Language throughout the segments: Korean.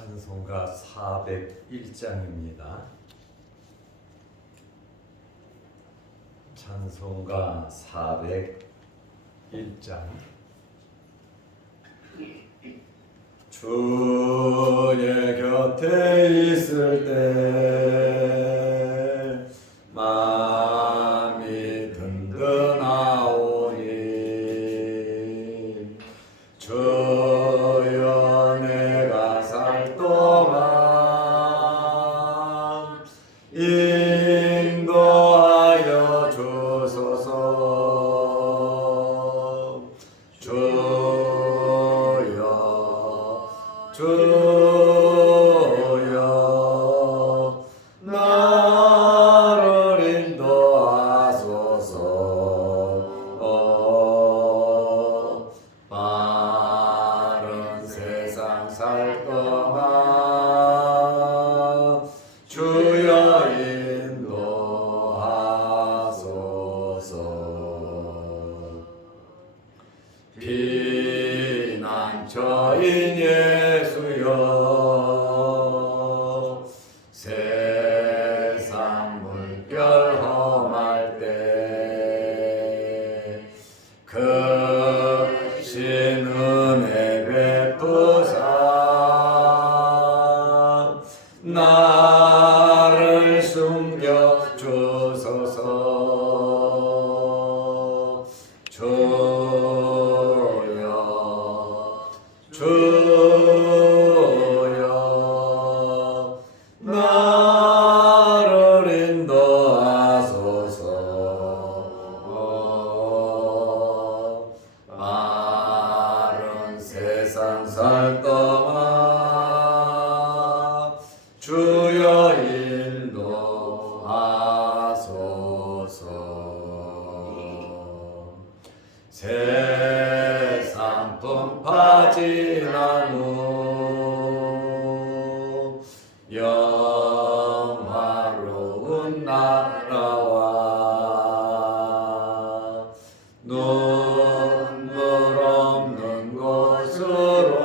찬송가 401장입니다. 찬송가 401장. 주의 곁에 있을 때 마음이 든든하오니 주여 내가 살 동안 인도하여 주소서. 주여 나를 인도하소서. 바른 세상 살 동안 주여 인도하소서. 피난처인 예수여 세상 물결 험할 때 크신 은혜 베푸사 나를 숨겨 주소서. 주여 나를 인도하소서. 바른 세상 살 동안 주여 인도하소서. 세상 풍파진 않우 영화로운 나라와 눈물 없는 곳으로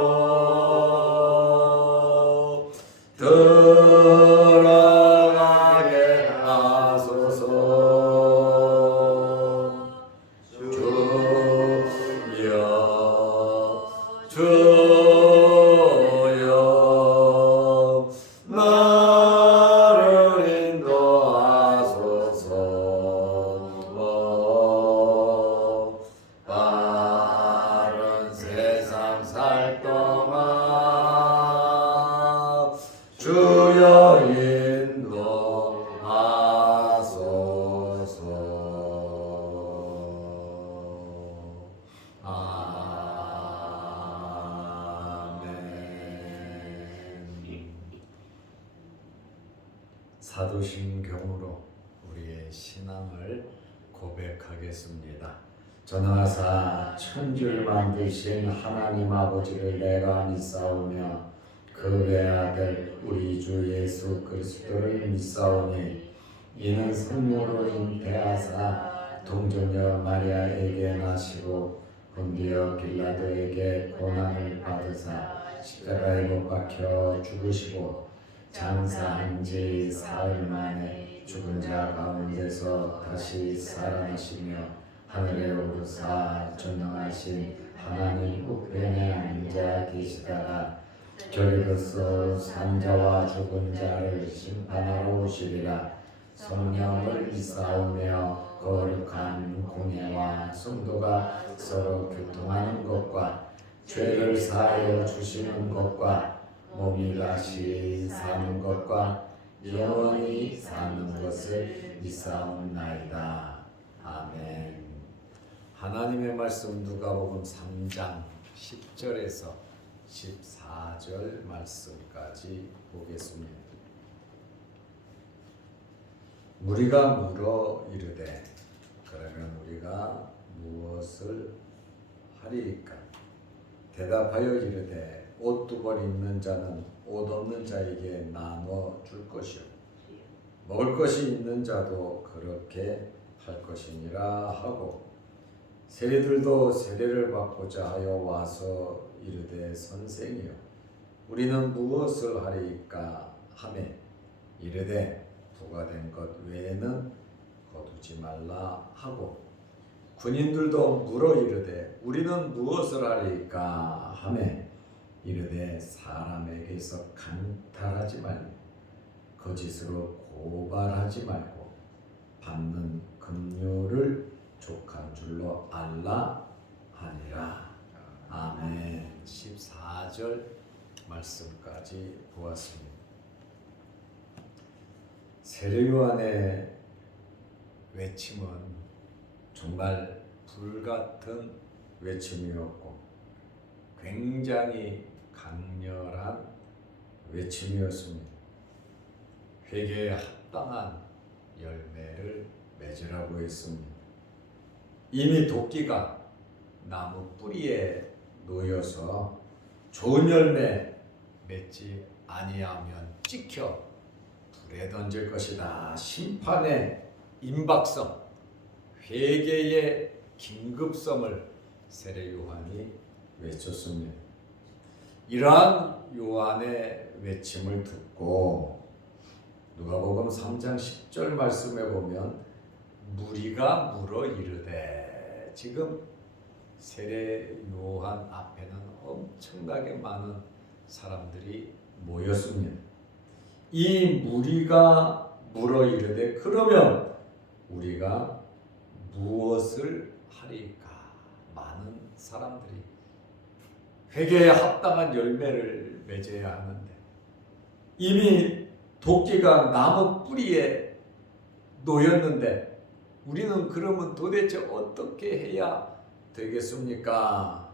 들어가게 하소서. 주여 나를 인도하소서. 바른 세상 살 동안 주여 인도하소서. 사도신경으로 우리의 신앙을 고백하겠습니다. 전하사 천주를 만드신 하나님 아버지를 내가 믿사오며 그 외아들 우리 주 예수 그리스도를 믿사오니 이는 성령으로 잉태하사 동정녀 마리아에게 나시고 본디오 빌라도에게 고난을 받으사 십자가에 못 박혀 죽으시고 장사한 지 사흘 만에 죽은 자 가운데서 다시 살아나시며 하늘에 오르사 전능하신 하나님 우편에 앉아 계시다가 저리로서 산자와 죽은 자를 심판하러 오시리라. 성령을 믿사오며 거룩한 공예와 성도가 서로 교통하는 것과 죄를 사하여 주시는 것과 몸이 다시 사는 것과 영원히 사는 것을 믿사옵나이다. 아멘. 하나님의 말씀 누가복음 3장 10절에서 14절 말씀까지 보겠습니다. 무리가 물어 이르되 그러면 우리가 무엇을 하리이까? 대답하여 이르되 옷 두 벌 있는 자는 옷 없는 자에게 나눠 줄 것이요 먹을 것이 있는 자도 그렇게 할 것이니라 하고 세리들도 세례를 받고자 하여 와서 이르되 선생이여 우리는 무엇을 하리까 하매 이르되 부과된 것 외에는 거두지 말라 하고 군인들도 물어 이르되 우리는 무엇을 하리까 하매 이르되 사람에게서 강탈하지 말고 거짓으로 고발하지 말고 받는 급료를 족한 줄로 알라 하니라. 아멘. 14절 말씀까지 보았습니다. 세례요한의 외침은 정말 불같은 외침이었고 굉장히 강렬한 외침이었습니다. 회개에 합당한 열매를 맺으라고 했습니다. 이미 도끼가 나무 뿌리에 놓여서 좋은 열매 맺지 아니하면 찍혀 불에 던질 것이다. 심판의 임박성, 회개의 긴급성을 세례 요한이 외쳤습니다. 이러한 요한의 외침을 듣고 누가복음 3장 10절 말씀에 보면 무리가 물어 이르되, 지금 세례 요한 앞에는 엄청나게 많은 사람들이 모였습니다. 이 무리가 물어 이르되 그러면 우리가 무엇을 하리까? 많은 사람들이 회개에 합당한 열매를 맺어야 하는데 이미 도끼가 나무 뿌리에 놓였는데 우리는 그러면 도대체 어떻게 해야 되겠습니까?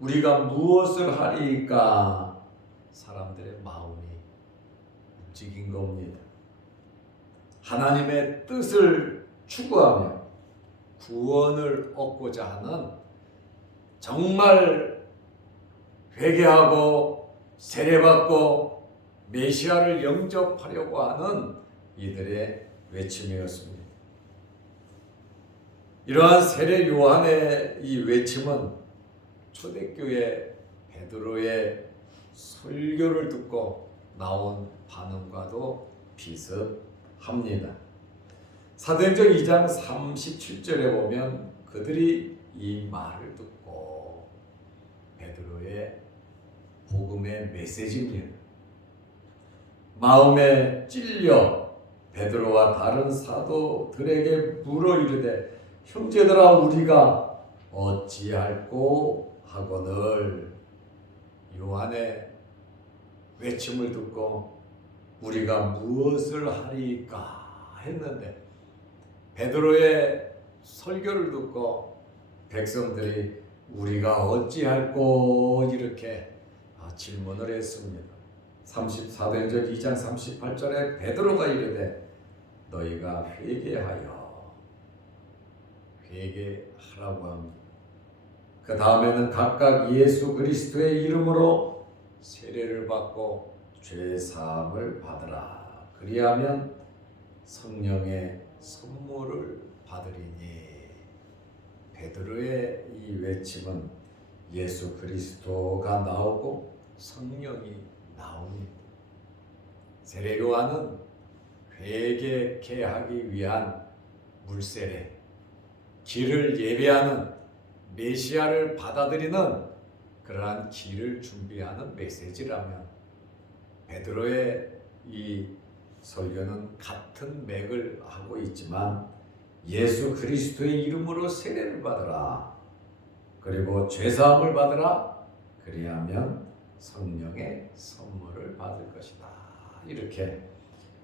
우리가 무엇을 하리까? 사람들의 마음이 움직인 겁니다. 하나님의 뜻을 추구하며 구원을 얻고자 하는, 정말 회개하고 세례받고 메시아를 영접하려고 하는 이들의 외침이었습니다. 이러한 세례 요한의 이 외침은 초대교회 베드로의 설교를 듣고 나온 반응과도 비슷합니다. 사도행전 2장 37절에 보면 그들이 이 말을 듣고, 베드로의 복음의 메시지입니다. 마음에 찔려 베드로와 다른 사도들에게 물어 이르되 형제들아 우리가 어찌할꼬 하거늘. 요한의 외침을 듣고 우리가 무엇을 하리까 했는데 베드로의 설교를 듣고 백성들이 우리가 어찌할꼬 이렇게 질문을 했습니다. 34도행전 2장 38절에 베드로가 이르되 너희가 회개하라고 합니다. 그 다음에는 각각 예수 그리스도의 이름으로 세례를 받고 죄 사함을 받으라. 그리하면 성령의 선물을 받으리니. 베드로의 이 외침은 예수 그리스도가 나오고 성령이 나옵니다. 세례 요한은 회개케 하기 위한 물세례, 길을 예배하는, 메시아를 받아들이는 그러한 길을 준비하는 메시지라면 베드로의 이 설교는 같은 맥을 하고 있지만 예수 그리스도의 이름으로 세례를 받으라. 그리고 죄사함을 받으라. 그리하면 성령의 선물을 받을 것이다. 이렇게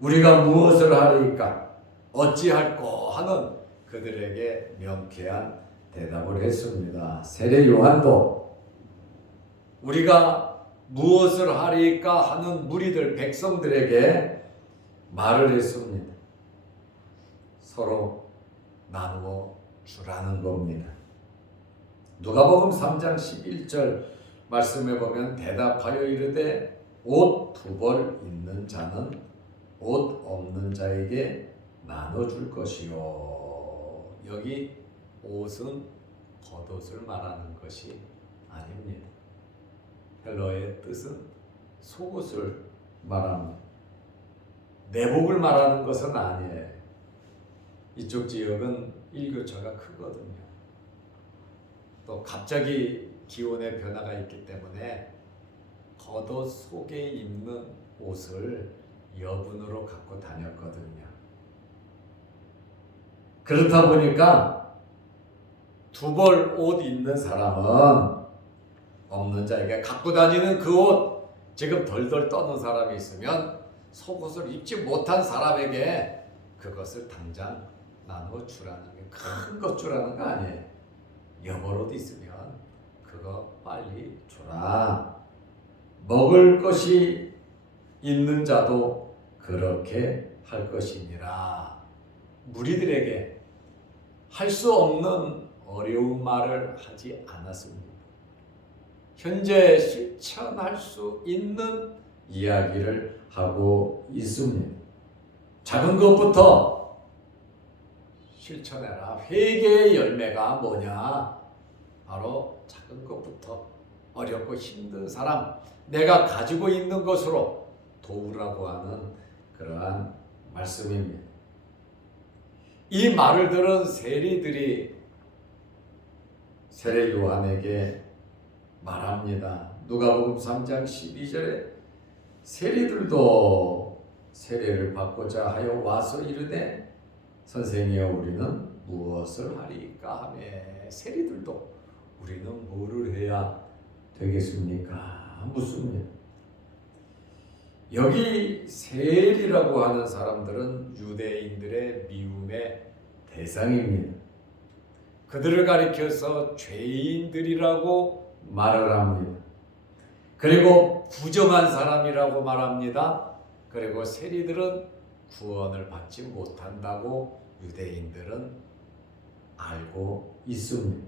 우리가 무엇을 하리까? 어찌할꼬 하는 그들에게 명쾌한 대답을 했습니다. 세례 요한도 우리가 무엇을 하리까 하는 무리들, 백성들에게 말을 했습니다. 서로 나누어 주라는 겁니다. 누가복음 3장 11절 말씀해 보면 대답하여 이르되 옷 두 벌 있는 자는 옷 없는 자에게 나눠줄 것이요. 여기 옷은 겉옷을 말하는 것이 아닙니다. 헬러의 뜻은 속옷을 말합니다. 내복을 말하는 것은 아니에요. 이쪽 지역은 일교차가 크거든요. 또 갑자기 기온의 변화가 있기 때문에 겉옷 속에 입는 옷을 여분으로 갖고 다녔거든요. 그렇다 보니까 두 벌 옷 있는 사람은 없는 자에게 갖고 다니는 그 옷 지금 덜덜 떠는 사람이 있으면 속옷을 입지 못한 사람에게 그것을 당장 나누어 주라는 게 큰 것 주라는 거 아니에요. 여벌옷 있으면 그거 빨리 주라. 먹을 것이 있는 자도 그렇게 할 것이니라. 무리들에게 할 수 없는 어려운 말을 하지 않았습니다. 현재 실천할 수 있는 이야기를 하고 있습니다. 작은 것부터 실천해라. 회개의 열매가 뭐냐? 바로 작은 것부터 어렵고 힘든 사람, 내가 가지고 있는 것으로 도우라고 하는 그러한 말씀입니다. 이 말을 들은 세리들이 세례 요한에게 말합니다. 누가복음 3장 12절에 세리들도 세례를 받고자 하여 와서 이르되 선생이여 우리는 무엇을 하리까 하며 세리들도 우리는 뭐를 해야 되겠습니까? 묻습니다. 여기 세리라고 하는 사람들은 유대인들의 미움의 대상입니다. 그들을 가리켜서 죄인들이라고 말을 합니다. 그리고 부정한 사람이라고 말합니다. 그리고 세리들은 구원을 받지 못한다고 유대인들은 알고 있습니다.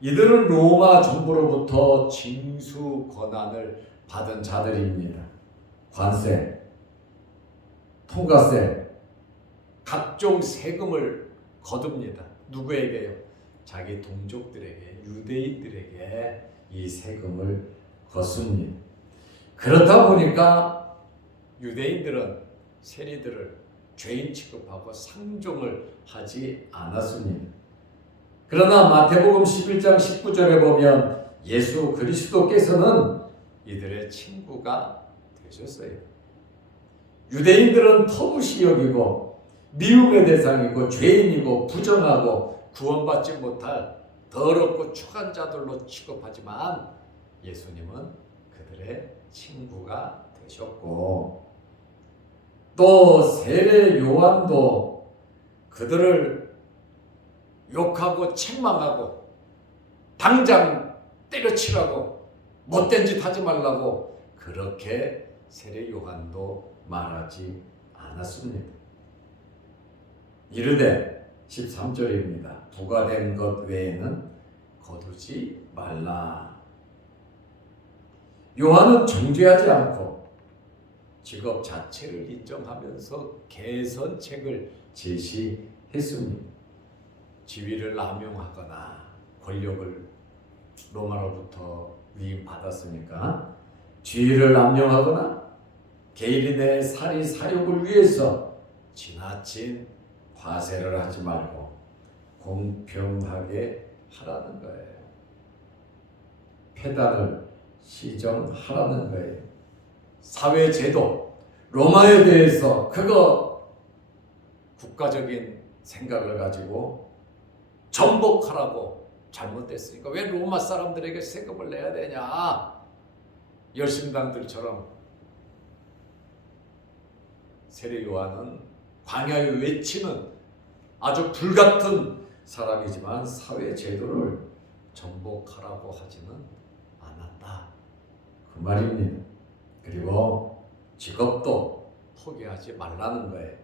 이들은 로마 정부로부터 징수 권한을 받은 자들입니다. 관세, 통과세, 각종 세금을 거둡니다. 누구에게요? 자기 동족들에게, 유대인들에게 이 세금을 걷습니다. 그렇다 보니까 유대인들은 세리들을 죄인 취급하고 상종을 하지 않았습니다. 그러나 마태복음 11장 19절에 보면 예수 그리스도께서는 이들의 친구가 되셨어요. 유대인들은 터무시 여기고 미움의 대상이고 죄인이고 부정하고 구원받지 못할 더럽고 추한 자들로 취급하지만 예수님은 그들의 친구가 되셨고 또 세례 요한도 그들을 욕하고 책망하고 당장 때려치라고 못된 짓 하지 말라고 그렇게 세례 요한도 말하지 않았습니다. 이르되 13절입니다. 부과된 것 외에는 거두지 말라. 요한은 정죄하지 않고 직업 자체를 인정하면서 개선책을 제시했습니다. 지위를 남용하거나 권력을 로마로부터 위임받았으니까 지위를 남용하거나 개인의 사리 사욕을 위해서 지나친 과세를 하지 말고 공평하게 하라는 거예요. 폐단을 시정하라는 거예요. 사회제도, 로마에 대해서 그거 국가적인 생각을 가지고 정복하라고 잘못됐으니까 왜 로마 사람들에게 세금을 내야 되냐? 열심당들처럼 세례 요한은 광야에 외치는 아주 불같은 사람이지만 사회제도를 정복하라고 하지는 않았다. 그 말입니다. 그리고 직업도 포기하지 말라는 거예요.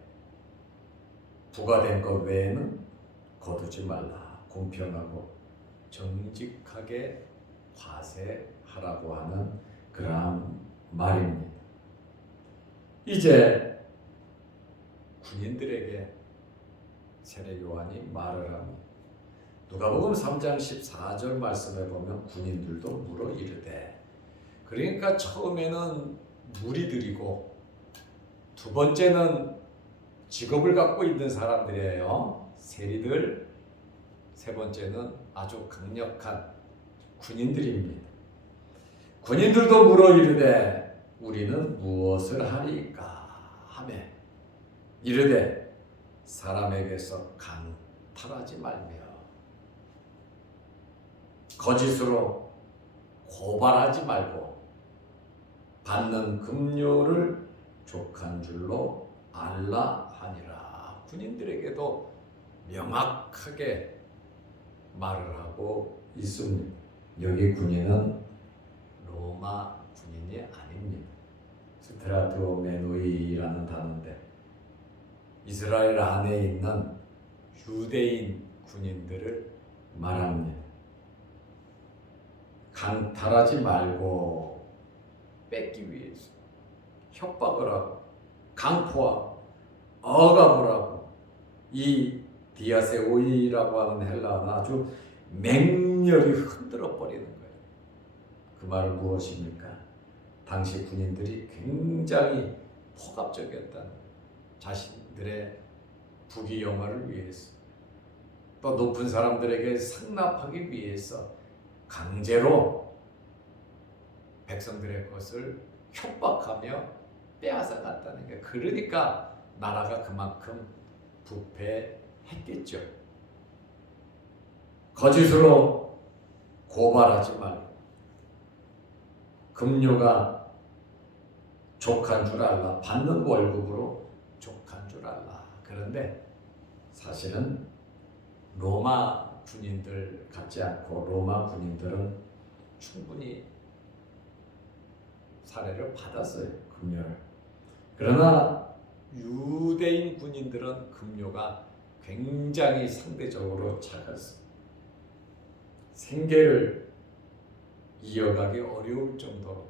부과된 것 외에는 거두지 말라. 공평하고 정직하게 과세하라고 하는 그러한 말입니다. 이제 군인들에게 세례 요한이 말을 합니다. 누가복음 3장 14절 말씀에 보면 군인들도 물어 이르되 그러니까 처음에는 무리들이고 두 번째는 직업을 갖고 있는 사람들이에요. 세리들. 세 번째는 아주 강력한 군인들입니다. 군인들도 물어 이르되 우리는 무엇을 하리까 하며 이르되 사람에게서 강탈하지 말며 거짓으로 고발하지 말고 받는 급료를 족한 줄로 알라 하니라. 군인들에게도 명확하게 말을 하고 있습니다. 여기 군인은 로마 군인이 아닙니다. 스트라토메노이라는 단어인데 이스라엘 안에 있는 유대인 군인들을 말합니다. 강탈하지 말고 뺏기 위해서 협박을 하고 강포하고 억압을 하고 이 디아세오이라고 하는 헬라어는 아주 맹렬히 흔들어 버리는 거예요. 그 말은 무엇입니까? 당시 군인들이 굉장히 폭압적이었다는 거예요. 자신들의 부귀영화를 위해서 또 높은 사람들에게 상납하기 위해서 강제로 백성들의 것을 협박하며 빼앗아갔다는 게, 그러니까 나라가 그만큼 부패했겠죠. 거짓으로 고발하지 말고 급료가 족한 줄 알라. 받는 월급으로 족한 줄 알라. 그런데 사실은 로마 군인들 같지 않고 로마 군인들은 충분히 사례를 받았어요. 급료를. 그러나 유대인 군인들은 급료가 굉장히 상대적으로 작았습니다. 생계를 이어가기 어려울 정도로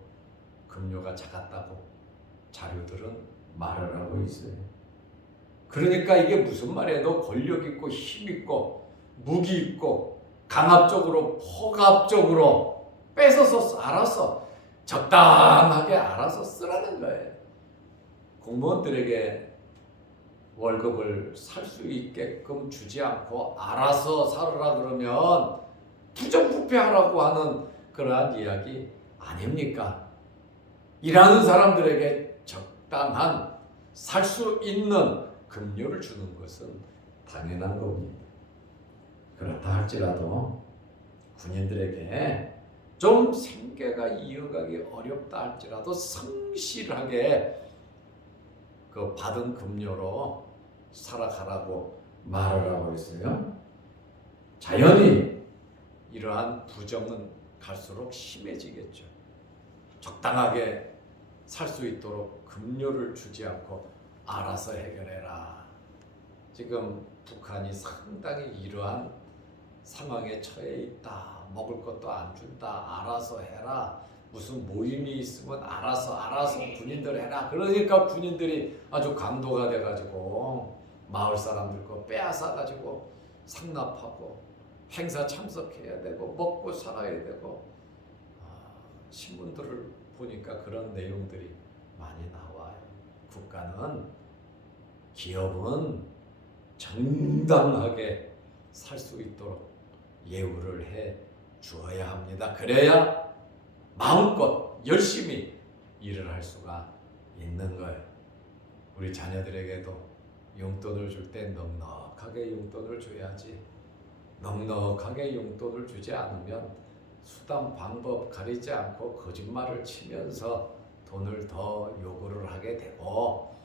급료가 작았다고 자료들은 말을 하고 있어요. 그러니까 이게 무슨 말이에요? 너 권력 있고 힘 있고 무기 있고 강압적으로 폭압적으로 뺏어서 알아서 적당하게 알아서 쓰라는 거예요. 공무원들에게 월급을 살 수 있게끔 주지 않고 알아서 살으라 그러면 부정부패하라고 하는 그러한 이야기 아닙니까? 일하는 사람들에게 적당한 살 수 있는 급료를 주는 것은 당연한 겁니다. 그렇다 할지라도 군인들에게 좀 생계가 이어가기 어렵다 할지라도 성실하게 그 받은 급료로 살아가라고 말을 하고 있어요. 자연히 이러한 부정은 갈수록 심해지겠죠. 적당하게 살 수 있도록 급료를 주지 않고 알아서 해결해라. 지금 북한이 상당히 이러한 상황에 처해 있다. 먹을 것도 안 준다. 알아서 해라. 무슨 모임이 있으면 알아서 군인들 해라. 그러니까 군인들이 아주 강도가 돼가지고 마을 사람들 거 빼앗아가지고 상납하고 행사 참석해야 되고 먹고 살아야 되고, 신문들을 보니까 그런 내용들이 많이 나와요. 국가는, 기업은 정당하게 살 수 있도록 예우를 해 주어야 합니다. 그래야 마음껏 열심히 일을 할 수가 있는 거예요. 우리 자녀들에게도 용돈을 줄 때 넉넉하게 용돈을 줘야지. 넉넉하게 용돈을 주지 않으면 수단 방법 가리지 않고 거짓말을 치면서 돈을 더 요구를 하게 되고,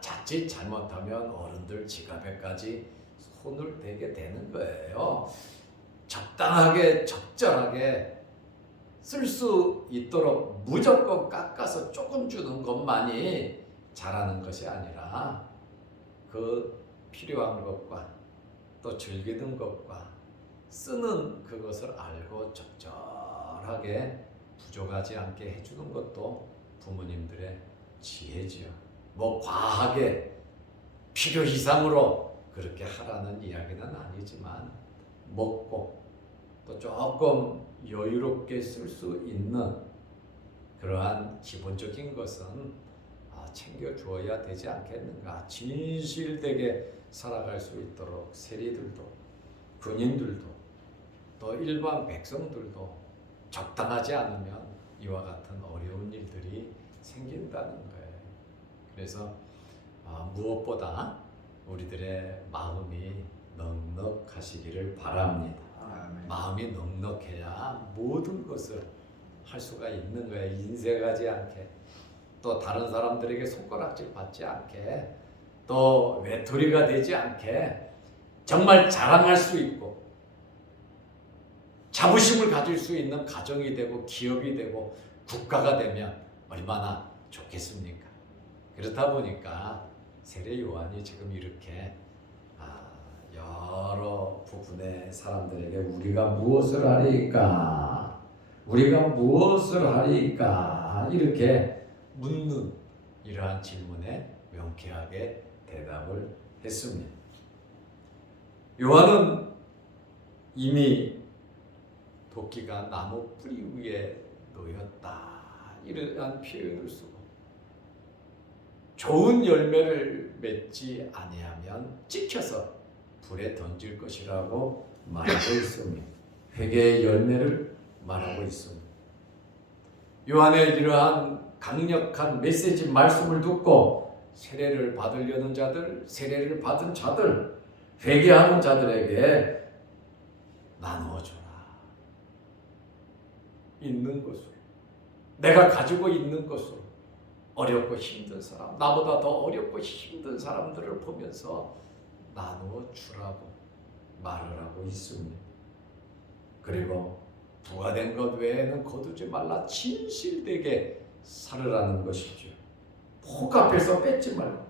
자칫 잘못하면 어른들 지갑에까지 손을 대게 되는 거예요. 적당하게 적절하게 쓸 수 있도록 무조건 깎아서 조금 주는 것만이 잘하는 것이 아니라 그 필요한 것과 또 즐기는 것과 쓰는 그것을 알고 적절하게 부족하지 않게 해주는 것도 부모님들의 지혜지요. 뭐 과하게 필요 이상으로 그렇게 하라는 이야기는 아니지만 먹고 또 조금 여유롭게 쓸 수 있는 그러한 기본적인 것은 챙겨주어야 되지 않겠는가. 진실되게 살아갈 수 있도록 세리들도 군인들도 또 일반 백성들도 적당하지 않으면 이와 같은 어려운 일들이 생긴다는 거예요. 그래서 무엇보다 우리들의 마음이 넉넉하시기를 바랍니다. 마음이 넉넉해야 모든 것을 할 수가 있는 거예요. 인색하지 않게, 또 다른 사람들에게 손가락질 받지 않게, 또 외톨이가 되지 않게 정말 자랑할 수 있고 자부심을 가질 수 있는 가정이 되고 기업이 되고 국가가 되면 얼마나 좋겠습니까? 그렇다 보니까 세례 요한이 지금 이렇게 여러 부분의 사람들에게 우리가 무엇을 하리까? 우리가 무엇을 하리까? 이렇게 묻는 이러한 질문에 명쾌하게 대답을 했습니다. 요한은 이미 도끼가 나무 뿌리 위에 놓였다 이러한 표현을 쓰고 좋은 열매를 맺지 아니하면 찍혀서 불에 던질 것이라고 말하고 있습니다. 회개의 열매를 말하고 있습니다. 요한의 이러한 강력한 메시지 말씀을 듣고 세례를 받으려는 자들, 세례를 받은 자들, 회개하는 자들에게 나누어줘라. 있는 것으로, 내가 가지고 있는 것으로 어렵고 힘든 사람, 나보다 더 어렵고 힘든 사람들을 보면서 나누어 주라고 말을 하고 있습니다. 그리고 부과된 것 외에는 거두지 말라. 진실되게 살으라는 것이죠. 포갑해서 뺏지 말고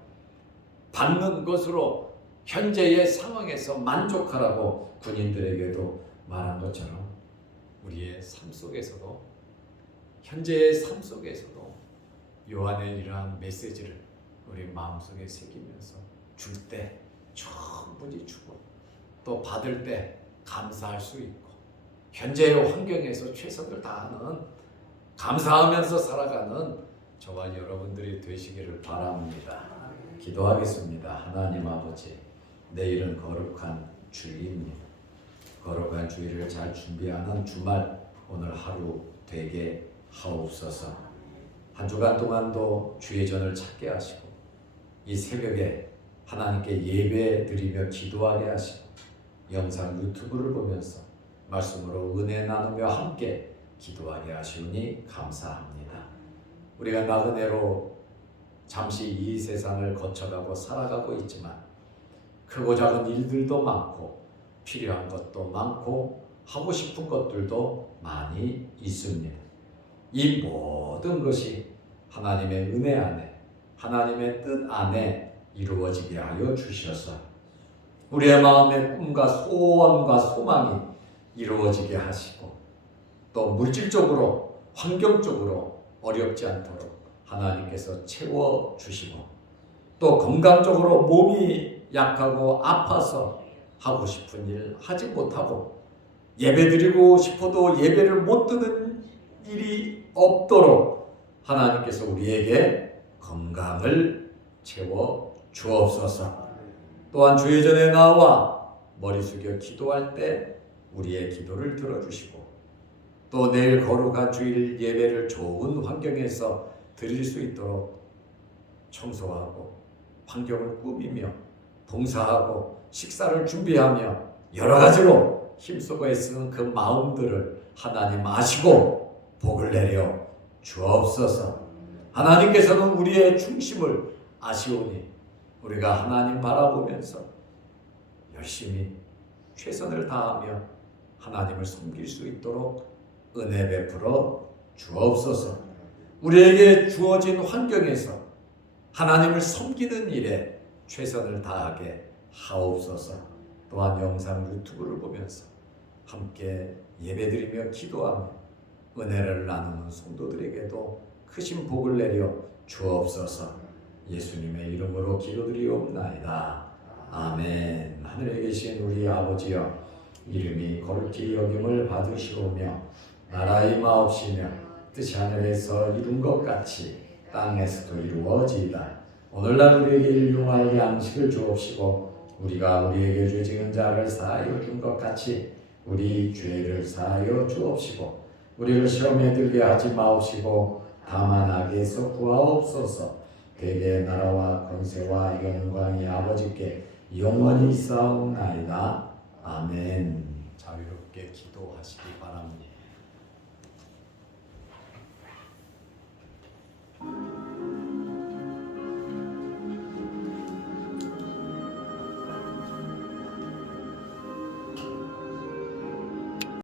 받는 것으로 현재의 상황에서 만족하라고 군인들에게도 말한 것처럼 우리의 삶 속에서도, 현재의 삶 속에서도 요한의 이러한 메시지를 우리 마음속에 새기면서 줄 때 충분히 주고 또 받을 때 감사할 수 있고 현재의 환경에서 최선을 다하는, 감사하면서 살아가는 저와 여러분들이 되시기를 바랍니다. 기도하겠습니다. 하나님 아버지, 내일은 거룩한 주일입니다. 거룩한 주일을 잘 준비하는 주말 오늘 하루 되게 하옵소서. 한 주간 동안도 주의 전을 찾게 하시고 이 새벽에 하나님께 예배 드리며 기도하게 하시고 영상 유튜브를 보면서 말씀으로 은혜 나누며 함께 기도하게 하시오니 감사합니다. 우리가 나그네로 잠시 이 세상을 거쳐가고 살아가고 있지만 크고 작은 일들도 많고 필요한 것도 많고 하고 싶은 것들도 많이 있습니다. 이 모든 것이 하나님의 은혜 안에, 하나님의 뜻 안에 이루어지게 하여 주셔서 우리의 마음의 꿈과 소원과 소망이 이루어지게 하시고 또 물질적으로, 환경적으로 어렵지 않도록 하나님께서 채워주시고 또 건강적으로 몸이 약하고 아파서 하고 싶은 일 하지 못하고 예배드리고 싶어도 예배를 못 드는 일이 없도록 하나님께서 우리에게 건강을 채워 주옵소서. 또한 주의 전에 나와 머리 숙여 기도할 때 우리의 기도를 들어주시고 또 내일 거룩한 주일 예배를 좋은 환경에서 드릴 수 있도록 청소하고 환경을 꾸미며 봉사하고 식사를 준비하며 여러 가지로 힘쓰고 애쓰는 그 마음들을 하나님 아시고 복을 내려 주옵소서. 하나님께서는 우리의 중심을 아시오니 우리가 하나님 바라보면서 열심히 최선을 다하며 하나님을 섬길 수 있도록 은혜 베풀어 주옵소서. 우리에게 주어진 환경에서 하나님을 섬기는 일에 최선을 다하게 하옵소서. 또한 영상 유튜브를 보면서 함께 예배드리며 기도하며 은혜를 나누는 성도들에게도 크신 복을 내려 주옵소서. 예수님의 이름으로 기도드리옵나이다. 아멘. 하늘에 계신 우리 아버지여, 이름이 거룩히 여김을 받으시오며 나라의 마옵시며 뜻이 하늘에서 이룬 것 같이 땅에서도 이루어지이다. 오늘날 우리에게 일용할 양식을 주옵시고 우리가 우리에게 죄 지은 자를 사하여 준 것 같이 우리 죄를 사하여 주옵시고 우리를 시험에 들게 하지 마옵시고 다만 악에서 구하옵소서. 대개 나라와 권세와 영광이 아버지께 영원히 있사옵나이다. 아멘. 자유롭게 기도하시기 바랍니다.